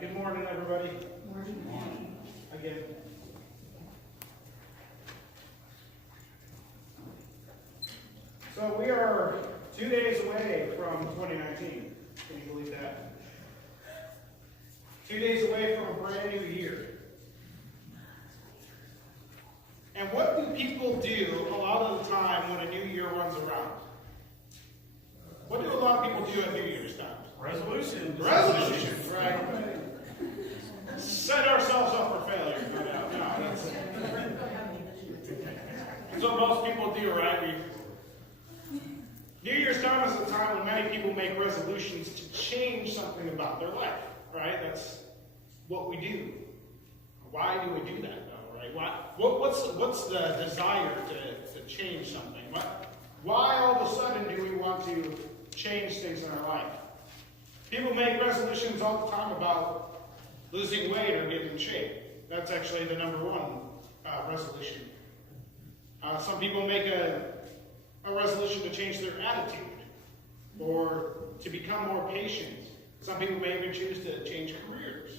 Good morning, everybody. Morning. Again. So we are 2 days away from 2019. Can you believe that? 2 days away from a brand new year. And what do people do a lot of the time when a new year runs around? What do a lot of people do at New Year's time? Resolutions, right? Set ourselves up for failure. No, that's what most people do, right? New Year's time is a time when many people make resolutions to change something about their life, right? That's what we do. Why do we do that, though, right? What's the desire to change something? Why all of a sudden do we want to change things in our life? People make resolutions all the time about losing weight or getting in shape. That's actually the number one resolution. Some people make a resolution to change their attitude or to become more patient. Some people may even choose to change careers.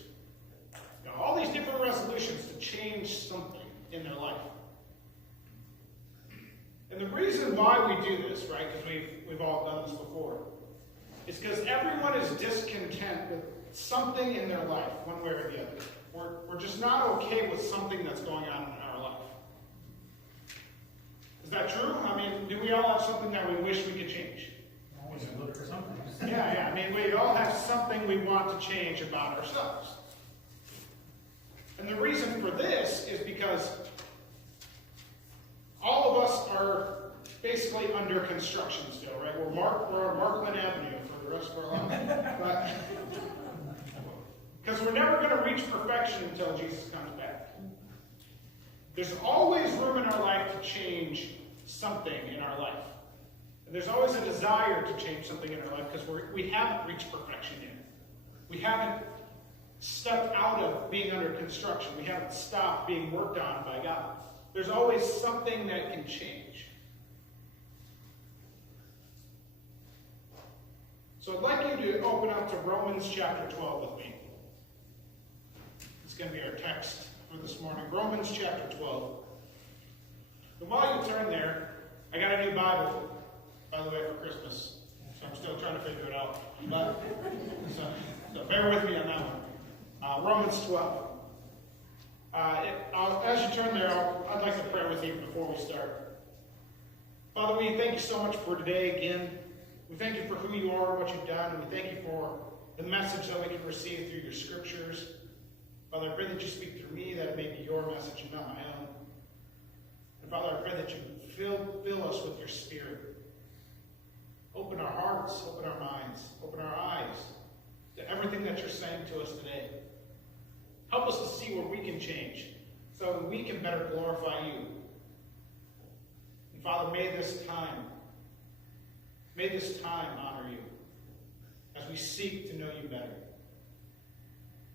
All these different resolutions to change something in their life. And the reason why we do this, right, because we've all done this before, is because everyone is discontent with something in their life, one way or the other. We're just not okay with something that's going on in our life. Is that true? I mean, do we all have something that we wish we could change? Always look for something. Yeah. I mean, we all have something we want to change about ourselves. And the reason for this is because all of us are basically under construction still, right? We're on Markland Avenue for the rest of our life. Because we're never going to reach perfection until Jesus comes back. There's always room in our life to change something in our life. And there's always a desire to change something in our life because we haven't reached perfection yet. We haven't stepped out of being under construction. We haven't stopped being worked on by God. There's always something that can change. So I'd like you to open up to Romans chapter 12 with me. It's going to be our text for this morning. Romans chapter 12. And while you turn there, I got a new Bible, by the way, for Christmas. So I'm still trying to figure it out. But, so bear with me on that one. Romans 12. As you turn there, I'd like to pray with you before we start. Father, we thank you so much for today again. We thank you for who you are and what you've done. And we thank you for the message that we can receive through your scriptures. Father, I pray that you speak through me, that it may be your message and not my own. And Father, I pray that you fill us with your spirit. Open our hearts, open our minds, open our eyes to everything that you're saying to us today. Help us to see where we can change so that we can better glorify you. And Father, may this time honor you as we seek to know you better.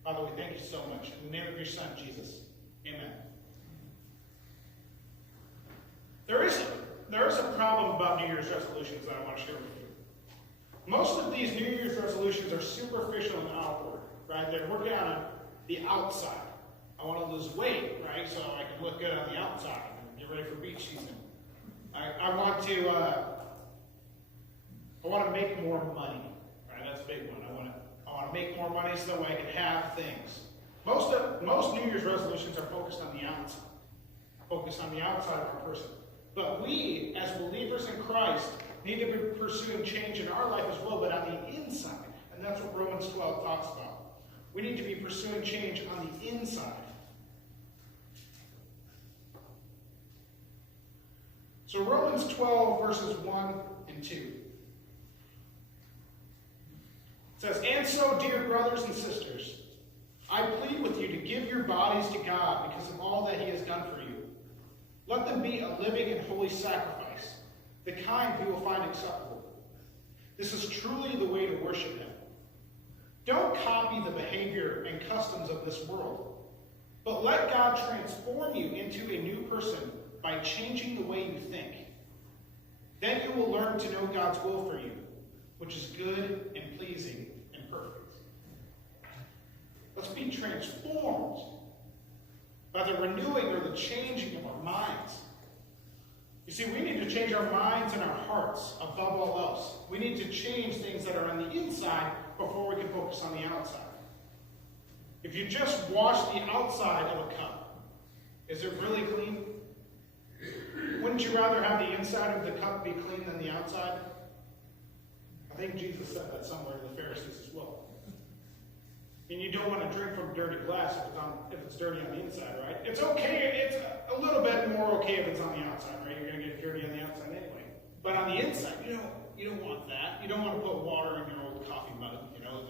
Father, we thank you so much. In the name of your Son, Jesus. Amen. There is a problem about New Year's resolutions that I want to share with you. Most of these New Year's resolutions are superficial and outward, right? They're working on the outside. I want to lose weight, right? So I can look good on the outside and get ready for beach season. I want to make more money, right? That's a big one. I want to make more money so I can have things. Most New Year's resolutions are focused on the outside of our person. But we, as believers in Christ, need to be pursuing change in our life as well, but on the inside. And that's what Romans 12 talks about. We need to be pursuing change on the inside. So Romans 12, verses 1 and 2. It says, "And so, dear brothers and sisters, I plead with you to give your bodies to God because of all that he has done for you. Let them be a living and holy sacrifice, the kind you will find acceptable. This is truly the way to worship him. Don't copy the behavior and customs of this world, but let God transform you into a new person by changing the way you think. Then you will learn to know God's will for you, which is good and pleasing and perfect." Let's be transformed by the renewing or the changing of our minds. You see, we need to change our minds and our hearts above all else. We need to change things that are on the inside before we can focus on the outside. If you just wash the outside of a cup, is it really clean? Wouldn't you rather have the inside of the cup be clean than the outside? I think Jesus said that somewhere to the Pharisees as well. And you don't want to drink from dirty glass if it's dirty on the inside, right? It's okay. It's a little bit more okay if it's on the outside, right? You're going to get dirty on the outside anyway. But on the inside, you don't want that. You don't want to put water in your old coffee mug,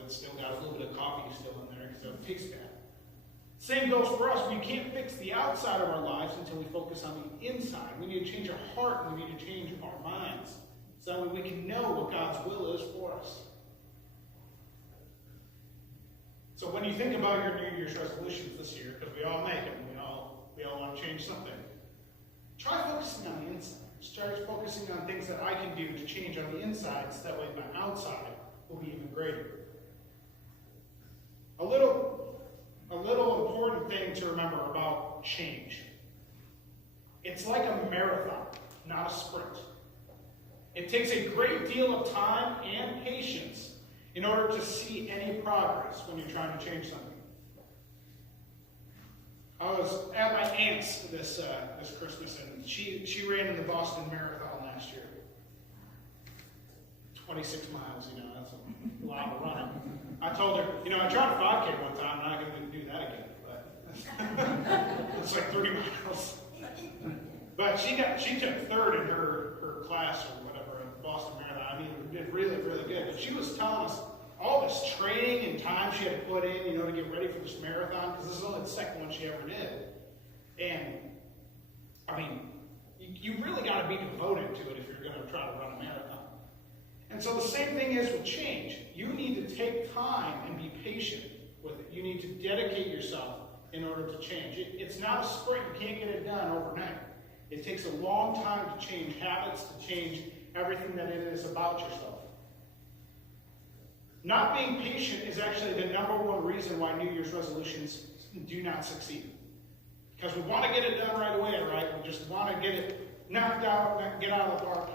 that's still got a little bit of coffee still in there because it tastes bad. Same goes for us. We can't fix the outside of our lives until we focus on the inside. We need to change our heart and we need to change our minds so that we can know what God's will is for us. So when you think about your New Year's resolutions this year, because we all make them, we all want to change something, try focusing on the inside. Start focusing on things that I can do to change on the inside, so that way my outside will be even greater. A little important thing to remember about change. It's like a marathon, not a sprint. It takes a great deal of time and patience in order to see any progress when you're trying to change something. I was at my aunt's this Christmas, and she ran in the Boston Marathon last year. 26 miles, that's a lot of running. I told her, I tried a 5K one time, I'm not going to do that again, but it's like 30 miles. But she took third in her class or whatever at the Boston Marathon. I mean, it did really, really good. But she was telling us all this training and time she had to put in, to get ready for this marathon, because this is only the second one she ever did. And, I mean, you really got to be devoted to it if you're going to try to run a marathon. And so the same thing is with change. You need to take time and be patient with it. You need to dedicate yourself in order to change. It's not a sprint. You can't get it done overnight. It takes a long time to change habits, to change everything that it is about yourself. Not being patient is actually the number one reason why New Year's resolutions do not succeed. Because we want to get it done right away, right? We just want to get it knocked out, get out of the park.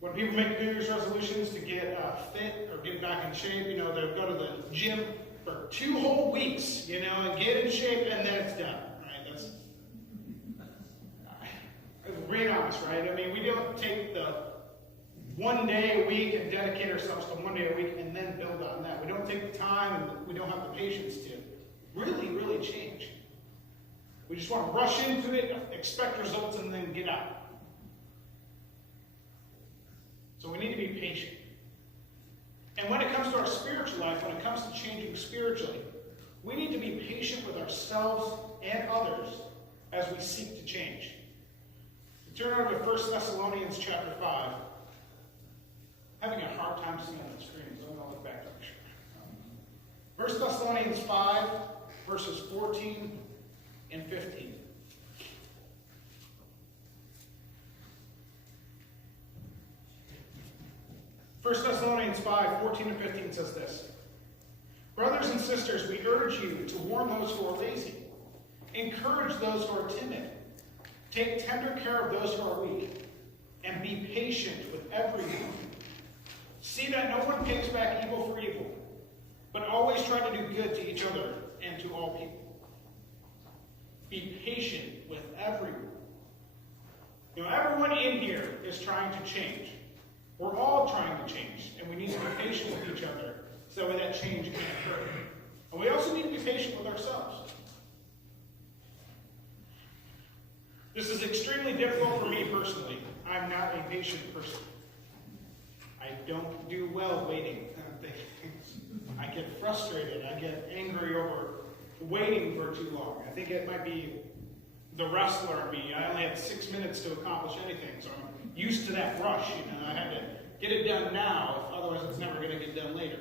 When people make New Year's resolutions to get fit or get back in shape, they'll go to the gym for 2 whole weeks, and get in shape, and then it's done, right? That's being honest, right? I mean, we don't take the 1 day a week and dedicate ourselves to 1 day a week and then build on that. We don't take the time and we don't have the patience to really, really change. We just want to rush into it, expect results, and then get out. So we need to be patient. And when it comes to our spiritual life, when it comes to changing spiritually, we need to be patient with ourselves and others as we seek to change. Turn over to 1 Thessalonians chapter 5. I'm having a hard time seeing on the screen, so I'm going to look back up. 1 Thessalonians 5, verses 14 and 15. First Thessalonians 5, 14 and 15 says this. Brothers and sisters, we urge you to warn those who are lazy. Encourage those who are timid. Take tender care of those who are weak. And be patient with everyone. See that no one pays back evil for evil, but always try to do good to each other and to all people. Be patient with everyone. Everyone in here is trying to change. We're all trying to change, and we need to be patient with each other so that change can occur. And we also need to be patient with ourselves. This is extremely difficult for me personally. I'm not a patient person. I don't do well waiting on things. I get frustrated. I get angry over waiting for too long. I think it might be the wrestler in me. I only had 6 minutes to accomplish anything, so I'm used to that rush. I had to get it done now, otherwise it's never going to get done later.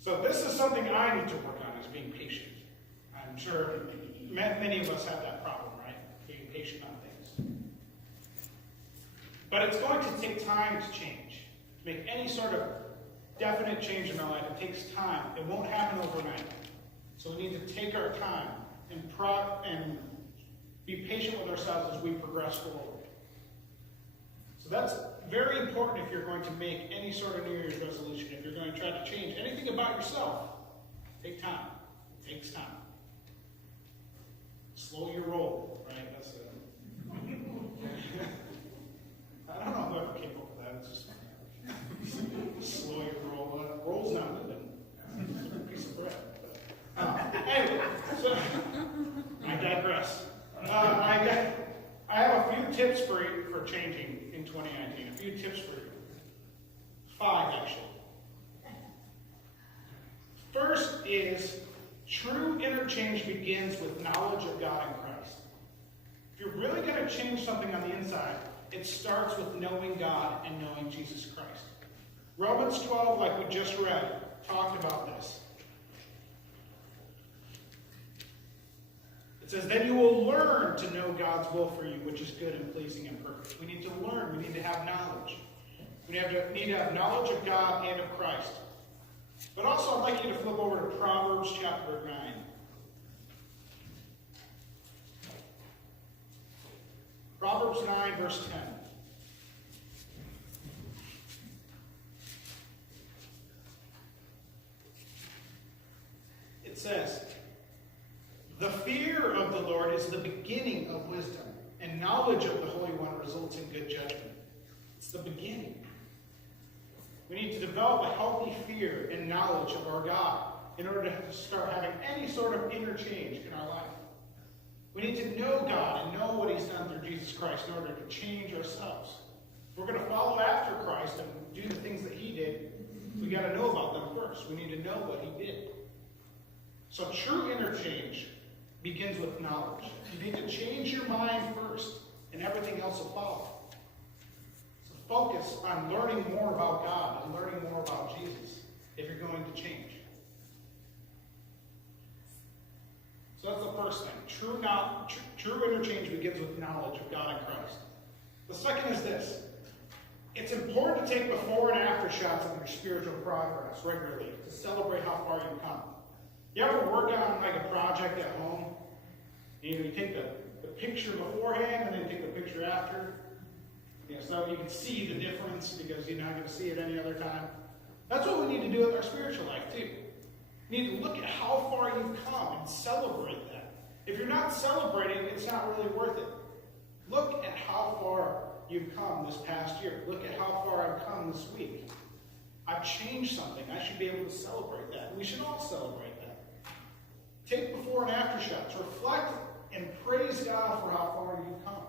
So this is something I need to work on, is being patient. I'm sure many of us have that problem, right? Being patient on things. But it's going to take time to change. To make any sort of definite change in our life, it takes time. It won't happen overnight. So we need to take our time and be patient with ourselves as we progress forward. So that's very important if you're going to make any sort of New Year's resolution. If you're going to try to change anything about yourself, take time. It takes time. Slow your roll, right? That's it. I don't know whoever came up with that. It's just slow your roll. Roll's not moving. It's a piece of bread. Anyway, so I digress. I have a few tips for changing in 2019. A few tips for you. 5, actually. First is true inner change begins with knowledge of God in Christ. If you're really going to change something on the inside, it starts with knowing God and knowing Jesus Christ. Romans 12, like we just read, talked about this. It says, then you will learn to know God's will for you, which is good and pleasing and perfect. We need to learn. We need to have knowledge. We need to have knowledge of God and of Christ. But also, I'd like you to flip over to Proverbs chapter 9. Proverbs 9, verse 10. It says, the fear of the Lord is the beginning of wisdom, and knowledge of the Holy One results in good judgment. It's the beginning. We need to develop a healthy fear and knowledge of our God in order to start having any sort of inner change in our life. We need to know God and know what He's done through Jesus Christ in order to change ourselves. If we're going to follow after Christ and do the things that He did, we got to know about them first. We need to know what He did. So true inner change begins with knowledge. You need to change your mind first, and everything else will follow. So focus on learning more about God and learning more about Jesus if you're going to change. So that's the first thing. True inner change begins with knowledge of God and Christ. The second is this. It's important to take before and after shots of your spiritual progress regularly to celebrate how far you've come. You ever work on like a project at home? You take the picture beforehand and then take the picture after. So you can see the difference because you're not going to see it any other time. That's what we need to do with our spiritual life too. We need to look at how far you've come and celebrate that. If you're not celebrating, it's not really worth it. Look at how far you've come this past year. Look at how far I've come this week. I've changed something. I should be able to celebrate that. We should all celebrate that. Take before and after shots. Reflect and praise God for how far you've come.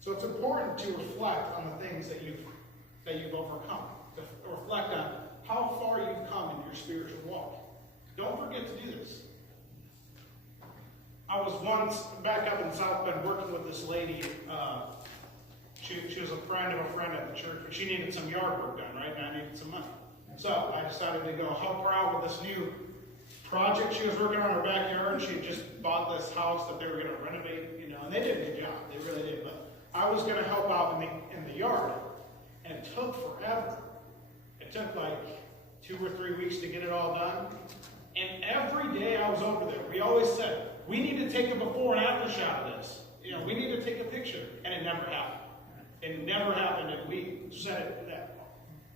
So it's important to reflect on the things that you've overcome. To reflect on how far you've come in your spiritual walk. Don't forget to do this. I was once back up in South Bend working with this lady. She was a friend of a friend at the church, but she needed some yard work done, right? And I needed some money. So I decided to go help her out with this new project she was working on her backyard. She had just bought this house that they were going to renovate, and they did a good job. They really did. But I was going to help out in the yard, and it took forever. It took like 2 or 3 weeks to get it all done. And every day I was over there, we always said, we need to take a before and after shot of this. We need to take a picture. And it never happened. It never happened, and we said it that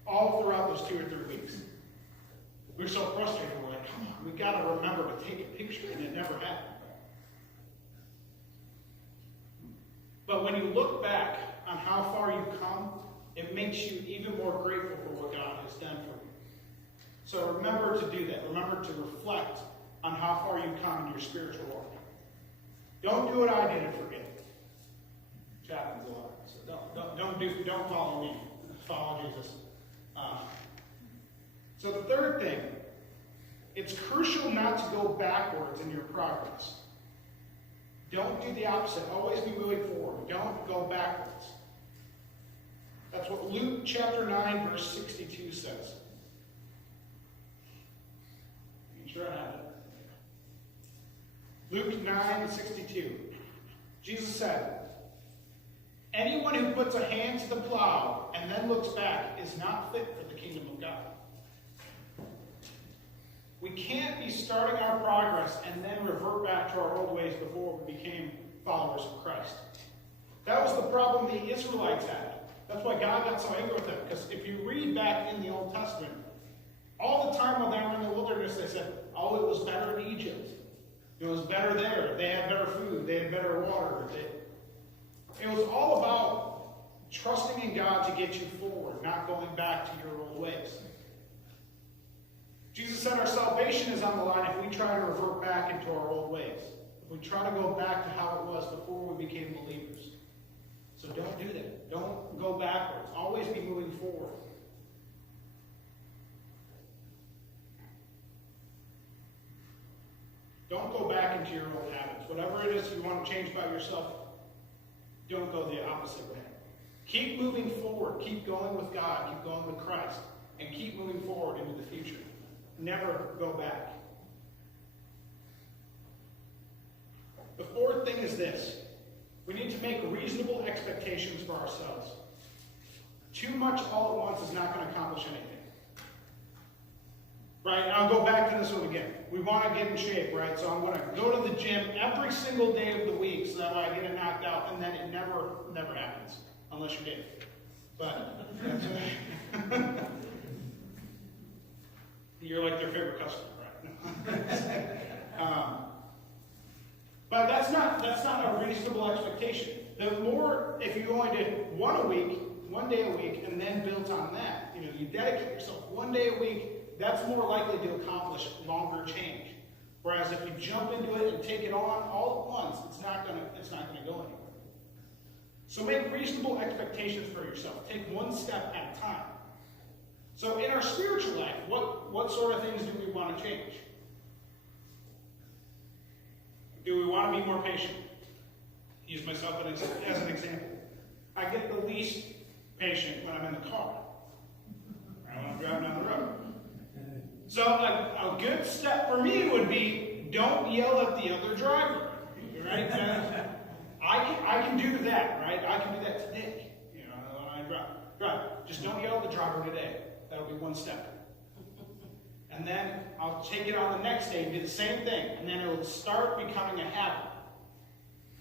all throughout those 2 or 3 weeks. We were so frustrated. We're like, come on, we got to remember to take a picture, and it never happened. But when you look back on how far you've come, it makes you even more grateful for what God has done for you. So remember to do that. Remember to reflect on how far you've come in your spiritual walk. Don't do what I did and forget it. Which happens a lot. So don't follow me. Follow Jesus. So the third thing, it's crucial not to go backwards in your progress. Don't do the opposite. Always be moving forward. Don't go backwards. That's what Luke chapter 9, verse 62 says. Make sure I have it. Luke 9:62. Jesus said, anyone who puts a hand to the plow and then looks back is not fit for the kingdom of God. be starting our progress and then revert back to our old ways before we became followers of Christ. That was the problem the Israelites had. That's why God got so angry with them. Because if you read back in the Old Testament, all the time while they were in the wilderness, they said, oh, it was better in Egypt. It was better there. They had better food. They had better water. It was all about trusting in God to get you forward, not going back to your old ways. Jesus said our salvation is on the line if we try to revert back into our old ways. If we try to go back to how it was before we became believers. So don't do that. Don't go backwards. Always be moving forward. Don't go back into your old habits. Whatever it is you want to change about yourself, don't go the opposite way. Keep moving forward. Keep going with God. Keep going with Christ. And keep moving forward into the future. Never go back. The fourth thing is this. We need to make reasonable expectations for ourselves. Too much all at once is not going to accomplish anything. Right? And I'll go back to this one again. We want to get in shape, right? So I'm going to go to the gym every single day of the week so that way I get it knocked out, and then it never happens. Unless you're Dave. But you're like their favorite customer, right? But that's not a reasonable expectation. The more, if you only did one day a week, and then built on that, you dedicate yourself one day a week, that's more likely to accomplish longer change. Whereas if you jump into it and take it on all at once, it's not gonna go anywhere. So make reasonable expectations for yourself. Take one step at a time. So in our spiritual life, what sort of things do we want to change? Do we want to be more patient? Use myself as an example. I get the least patient when I'm in the car. When I'm driving down the road. So a good step for me would be don't yell at the other driver. Right? I can do that, right? I can do that today. When I drive. Just don't yell at the driver today. That'll be one step. And then I'll take it on the next day and do the same thing. And then it'll start becoming a habit.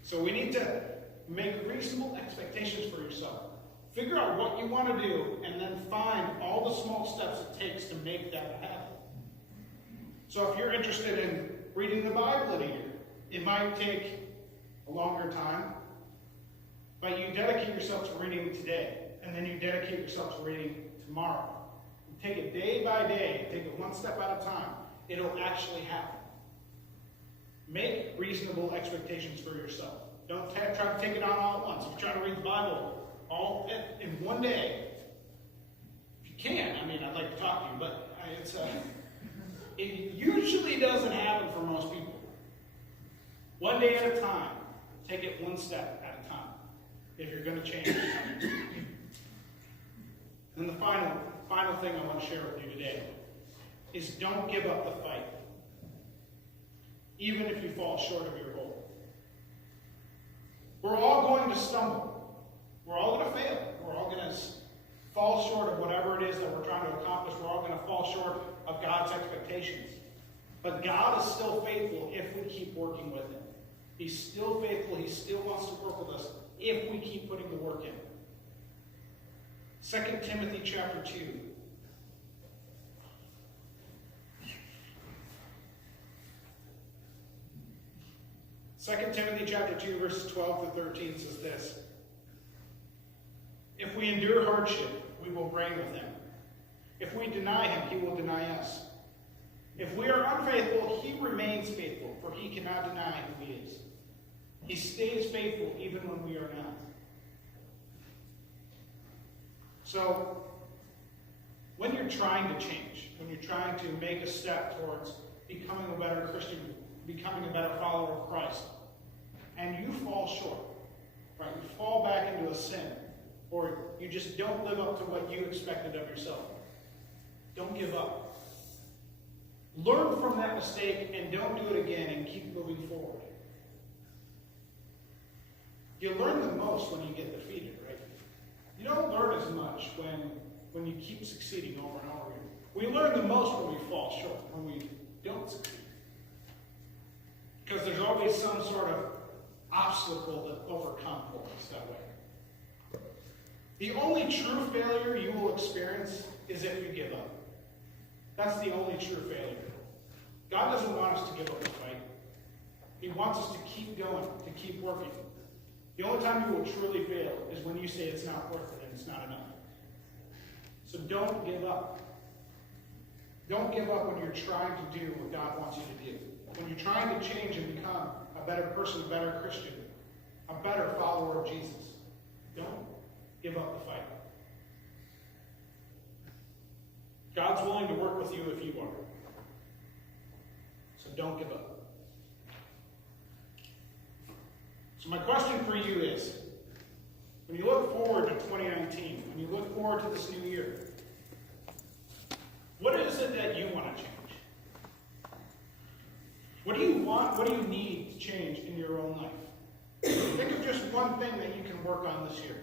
So we need to make reasonable expectations for yourself. Figure out what you want to do, and then find all the small steps it takes to make that a habit. So if you're interested in reading the Bible in a year, it might take a longer time, but you dedicate yourself to reading today, and then you dedicate yourself to reading tomorrow. Take it day by day. Take it one step at a time. It'll actually happen. Make reasonable expectations for yourself. Don't try to take it on all at once. If you're trying to read the Bible all in one day, if you can, I'd like to talk to you, but it usually doesn't happen for most people. One day at a time. Take it one step at a time. If you're going to change. And the final thing I want to share with you today is don't give up the fight. Even if you fall short of your goal. We're all going to stumble. We're all going to fail. We're all going to fall short of whatever it is that we're trying to accomplish. We're all going to fall short of God's expectations. But God is still faithful if we keep working with Him. He's still faithful. He still wants to work with us if we keep putting the work in. 2 Timothy chapter 2. 2 Timothy chapter 2, verses 12 to 13 says this. If we endure hardship, we will reign with Him. If we deny Him, He will deny us. If we are unfaithful, He remains faithful, for He cannot deny who He is. He stays faithful even when we are not. So, when you're trying to change, when you're trying to make a step towards becoming a better Christian, becoming a better follower of Christ, and you fall short, right? You fall back into a sin, or you just don't live up to what you expected of yourself. Don't give up. Learn from that mistake and don't do it again, and keep moving forward. You learn the most when you get defeated, right? You don't learn as much when you keep succeeding over and over again. We learn the most when we fall short, when we don't succeed. always some sort of obstacle to overcome for us that way. The only true failure you will experience is if you give up. That's the only true failure. God doesn't want us to give up the fight. He wants us to keep going, to keep working. The only time you will truly fail is when you say it's not worth it and it's not enough. So don't give up. Don't give up when you're trying to do what God wants you to do. When you're trying to change and become a better person, a better Christian, a better follower of Jesus. Don't give up the fight. God's willing to work with you if you are. So don't give up. So my question for you is, when you look forward to 2019, when you look forward to this new year, what is it that you want to change? What do you want? What do you need to change in your own life? Think of just one thing that you can work on this year.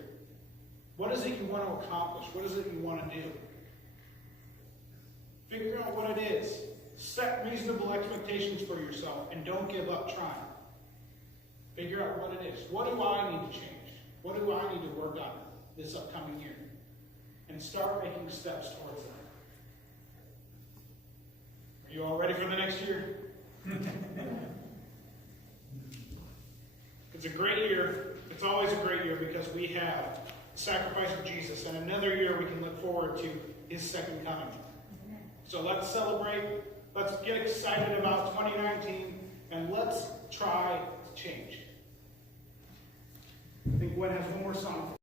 What is it you want to accomplish? What is it you want to do? Figure out what it is. Set reasonable expectations for yourself and don't give up trying. Figure out what it is. What do I need to change? What do I need to work on this upcoming year? And start making steps towards that. Are you all ready for the next year? It's a great year. It's always a great year because we have the sacrifice of Jesus, and another year we can look forward to his second coming. So let's celebrate. Let's get excited about 2019, and let's try to change. I think Gwen has one more song.